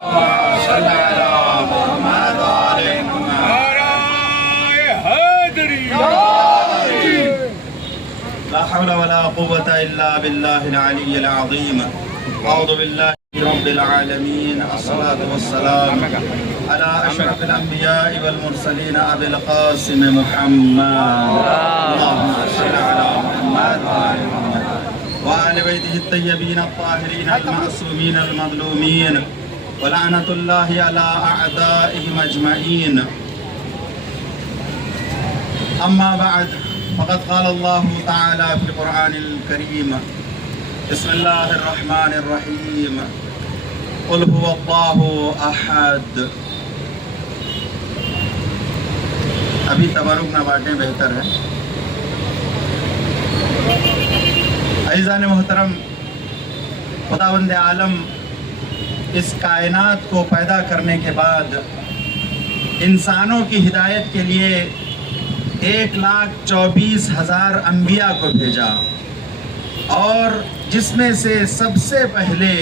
لا حول ولا قوة إلا بالله العلي العظيم. أعوذ بالله رب العالمين. الصلاة والسلام على أشرف الأنبياء والمرسلين أبي القاسم محمد. اللهم صل على محمد وآل بيته الطيبين الطاهرين المعصومين المظلومين ولعنة الله على أعدائهم أجمعين. أما بعد، فقد قال الله تعالى في القرآن الكريم: بسم الله الرحمن الرحيم. قل هو الله أحد. ابھی تبرک نہ بانٹیں، بہتر ہے. عزیزان محترم، خداوند عالم اس کائنات کو پیدا کرنے کے بعد انسانوں کی ہدایت کے لیے 1,24,000 انبیاء کو بھیجا، اور جس میں سے سب سے پہلے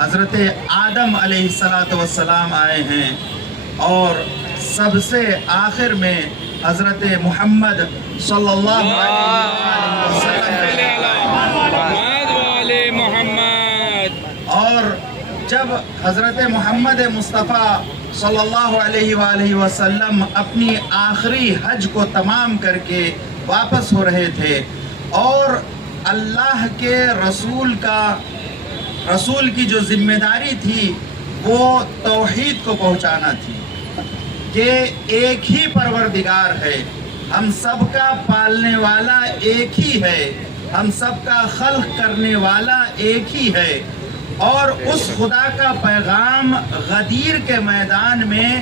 حضرت آدم علیہ السلام آئے ہیں، اور سب سے آخر میں حضرت محمد صلی اللہ علیہ وسلم. اور جب حضرت محمد مصطفیٰ صلی اللہ علیہ وآلہ وسلم اپنی آخری حج کو تمام کر کے واپس ہو رہے تھے، اور اللہ کے رسول کی جو ذمہ داری تھی وہ توحید کو پہنچانا تھی کہ ایک ہی پروردگار ہے، ہم سب کا پالنے والا ایک ہی ہے، ہم سب کا خلق کرنے والا ایک ہی ہے. اور اس خدا کا پیغام غدیر کے میدان میں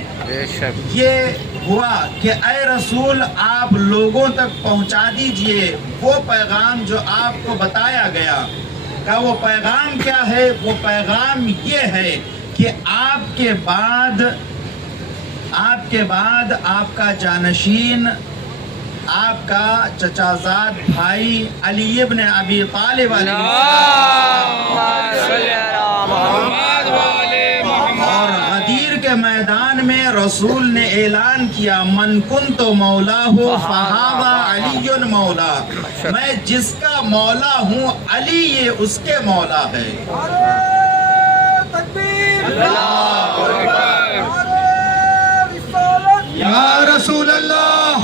یہ ہوا کہ اے رسول، آپ لوگوں تک پہنچا دیجئے وہ پیغام جو آپ کو بتایا گیا. کہ وہ پیغام کیا ہے؟ وہ پیغام یہ ہے کہ آپ کے بعد آپ کا جانشین، آپ کا چچازاد بھائی علی ابن ابی طالب اور غدیر کے میدان میں رسول نے اعلان کیا: من کنت مولاہ فہذا علی مولا. میں جس کا مولا ہوں، علی یہ اس کے مولا ہے. یا رسول اللہ،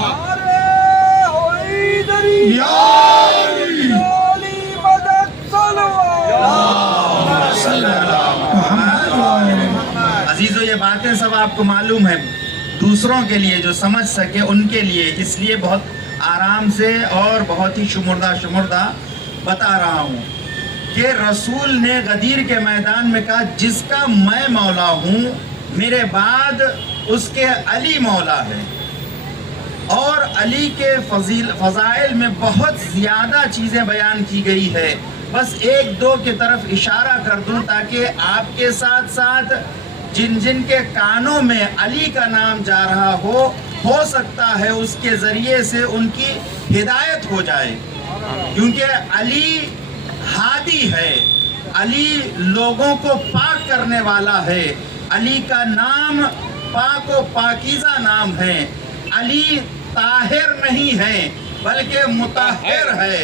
عزیزو، یہ باتیں سب آپ کو معلوم ہے. دوسروں کے لیے جو سمجھ سکے ان کے لیے اس لیے بہت آرام سے اور بہت ہی شمردہ بتا رہا ہوں کہ رسول نے غدیر کے میدان میں کہا: جس کا میں مولا ہوں، میرے بعد اس کے علی مولا ہے. اور علی کے فضائل میں بہت زیادہ چیزیں بیان کی گئی ہے. بس ایک دو کی طرف اشارہ کر دوں تاکہ آپ کے ساتھ ساتھ جن کے کانوں میں علی کا نام جا رہا ہو سکتا ہے اس کے ذریعے سے ان کی ہدایت ہو جائے. کیونکہ علی ہادی ہے، علی لوگوں کو پاک کرنے والا ہے. علی کا نام پاک و پاکیزہ نام ہے. علی طاہر نہیں ہے بلکہ مطہر ہے.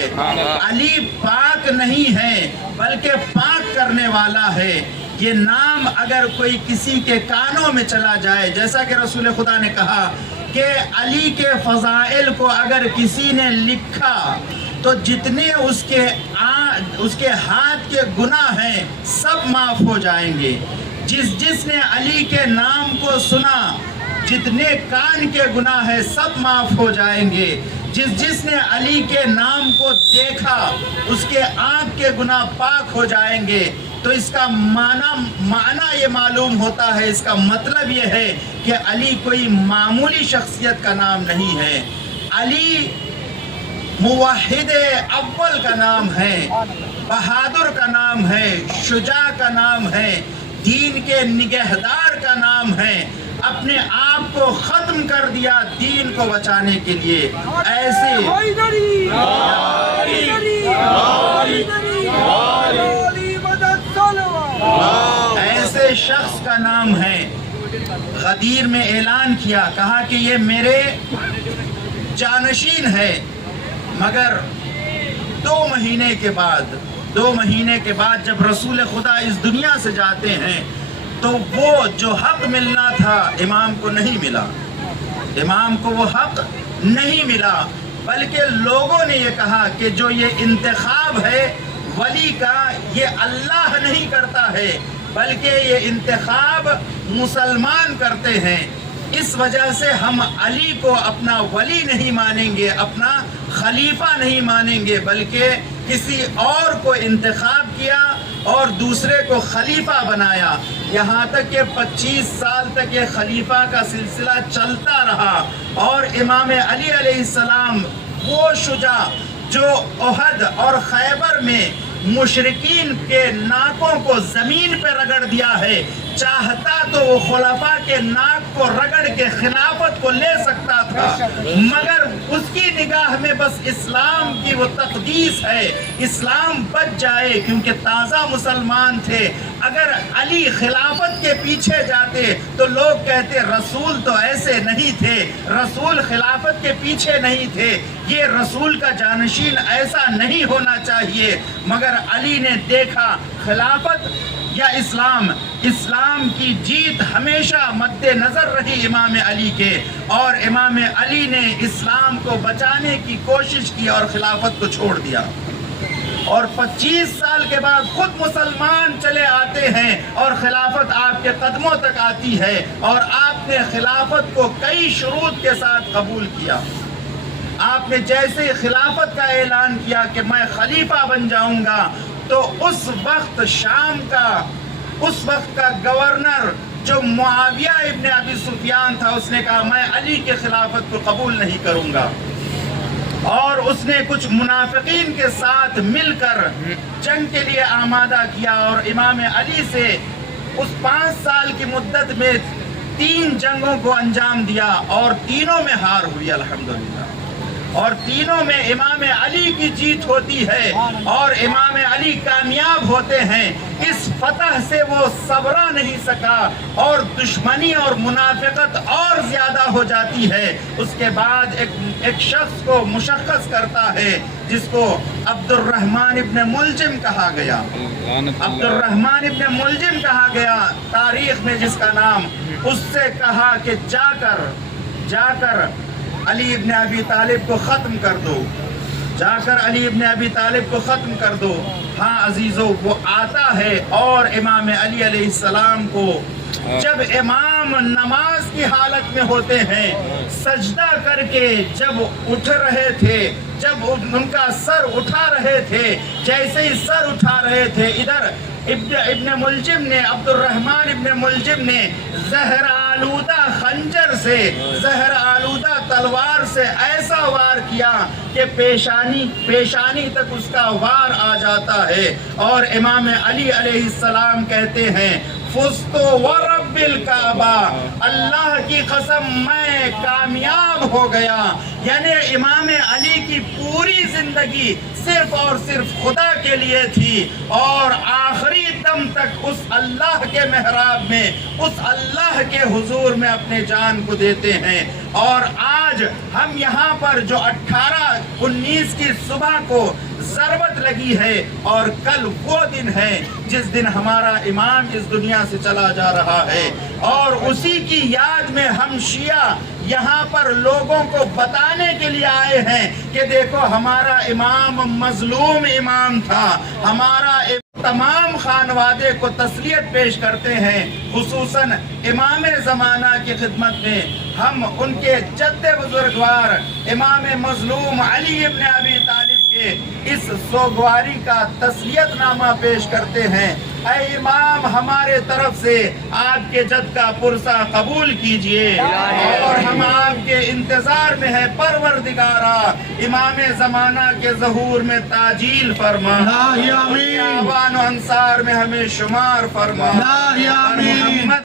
علی پاک نہیں ہے بلکہ پاک کرنے والا ہے. یہ نام اگر کوئی کسی کے کانوں میں چلا جائے، جیسا کہ رسول خدا نے کہا کہ علی کے فضائل کو اگر کسی نے لکھا تو جتنے اس کے ہاتھ کے گناہ ہیں سب معاف ہو جائیں گے. جس نے علی کے نام کو سنا، جتنے کان کے گناہ ہیں سب معاف ہو جائیں گے. جس نے علی کے نام کو دیکھا، اس کے آنکھ کے گناہ پاک ہو جائیں گے. تو اس کا معنی یہ معلوم ہوتا ہے، اس کا مطلب یہ ہے کہ علی کوئی معمولی شخصیت کا نام نہیں ہے. علی موحد اول کا نام ہے، بہادر کا نام ہے، شجاع کا نام ہے، دین کے نگہدار کا نام ہے. اپنے آپ کو ختم کر دیا دین کو بچانے کے لیے. ایسے شخص کا نام ہے، غدیر میں اعلان کیا، کہا کہ یہ میرے جانشین ہے، مگر 2 مہینے کے بعد جب رسول خدا اس دنیا سے جاتے ہیں تو وہ جو حق ملنا تھا امام کو نہیں ملا، امام کو وہ حق نہیں ملا، بلکہ لوگوں نے یہ کہا کہ جو یہ انتخاب ہے ولی کا، یہ اللہ نہیں کرتا ہے بلکہ یہ انتخاب مسلمان کرتے ہیں، اس وجہ سے ہم علی کو اپنا ولی نہیں مانیں گے، اپنا خلیفہ نہیں مانیں گے، بلکہ کسی اور کو انتخاب کیا اور دوسرے کو خلیفہ بنایا، یہاں تک کہ 25 سال تک یہ خلیفہ کا سلسلہ چلتا رہا۔ اور امام علی علیہ السلام وہ شجاع جو احد اور خیبر میں مشرکین کے ناکوں کو زمین پہ رگڑ دیا ہے، چاہتا تو وہ خلفاء کے ناک کو رگڑ کے خلافت کو لے سکتا تھا، مگر اس کی نگاہ میں بس اسلام کی وہ تقدیس ہے، اسلام بچ جائے، کیونکہ تازہ مسلمان تھے۔ اگر علی خلافت کے پیچھے جاتے تو لوگ کہتے رسول تو ایسے نہیں تھے، رسول خلافت کے پیچھے نہیں تھے، یہ رسول کا جانشین ایسا نہیں ہونا چاہیے، مگر علی نے دیکھا خلافت یا اسلام کی جیت ہمیشہ مد نظر رہی امام علی کے، اور امام علی نے اسلام کو بچانے کی کوشش کی اور خلافت کو چھوڑ دیا، اور 25 سال کے بعد خود مسلمان چلے آتے ہیں اور خلافت آپ کے قدموں تک آتی ہے، اور آپ نے خلافت کو کئی شروط کے ساتھ قبول کیا۔ آپ نے جیسے خلافت کا اعلان کیا کہ میں خلیفہ بن جاؤں گا، تو اس وقت کا گورنر جو معاویہ ابن ابی سفیان تھا، اس نے کہا میں علی کے خلافت کو قبول نہیں کروں گا، اور اس نے کچھ منافقین کے ساتھ مل کر جنگ کے لیے آمادہ کیا، اور امام علی سے اس 5 سال کی مدت میں 3 جنگوں کو انجام دیا، اور تینوں میں ہار ہوئی الحمدللہ، اور تینوں میں امام علی کی جیت ہوتی ہے اور امام علی کامیاب ہوتے ہیں۔ اس فتح سے وہ صبر نہیں سکا اور دشمنی اور منافقت اور زیادہ ہو جاتی ہے۔ اس کے بعد ایک شخص کو مشخص کرتا ہے جس کو عبد الرحمن ابن ملجم کہا گیا، عبد الرحمن ابن ملجم کہا گیا تاریخ میں جس کا نام، اس سے کہا کہ جا کر علی ابن ابی طالب کو ختم کر دو، جا کر علی ابن ابی طالب کو ختم کر دو۔ ہاں عزیزو، وہ آتا ہے اور امام علی علیہ السلام کو جب امام نماز کی حالت میں ہوتے ہیں، سجدہ کر کے جب اٹھ رہے تھے، جب ان کا سر اٹھا رہے تھے، جیسے ہی سر اٹھا رہے تھے، ادھر ابن ملجم نے، عبد الرحمن ابن ملجم نے زہر آلودہ خنجر سے، زہر آلودہ تلوار سے ایسا وار کیا کہ پیشانی تک اس کا وار آ جاتا ہے، اور امام علی علیہ السلام کہتے ہیں فزت ورب الکعبہ، اللہ کی قسم میں کامیاب ہو گیا۔ یعنی امام علی کی پوری زندگی صرف اور صرف خدا کے لیے تھی، اور آخری دم تک اس اللہ کے محراب میں، اس اللہ کے حضور میں اپنے جان کو دیتے ہیں۔ اور آج ہم یہاں پر جو 18-19 کی صبح کو ضربت لگی ہے، اور کل وہ دن ہے جس دن ہمارا امام اس دنیا سے چلا جا رہا ہے، اور اسی کی یاد میں ہم شیعہ یہاں پر لوگوں کو بتانے کے لیے آئے ہیں کہ دیکھو ہمارا امام مظلوم امام تھا، ہمارا تمام خانوادے کو تسلیت پیش کرتے ہیں، خصوصاً امام زمانہ کی خدمت میں ہم ان کے جد بزرگوار امام مظلوم علی ابن ابی طالب کے اس سوگواری کا تسلیت نامہ پیش کرتے ہیں۔ اے امام، ہمارے طرف سے آپ کے جد کا پرسہ قبول کیجئے، اور ہم آپ کے انتظار میں ہیں۔ پروردگارا امام زمانہ کے ظہور میں تاجیل فرما، آمین، و انصار میں ہمیں شمار فرما، محمد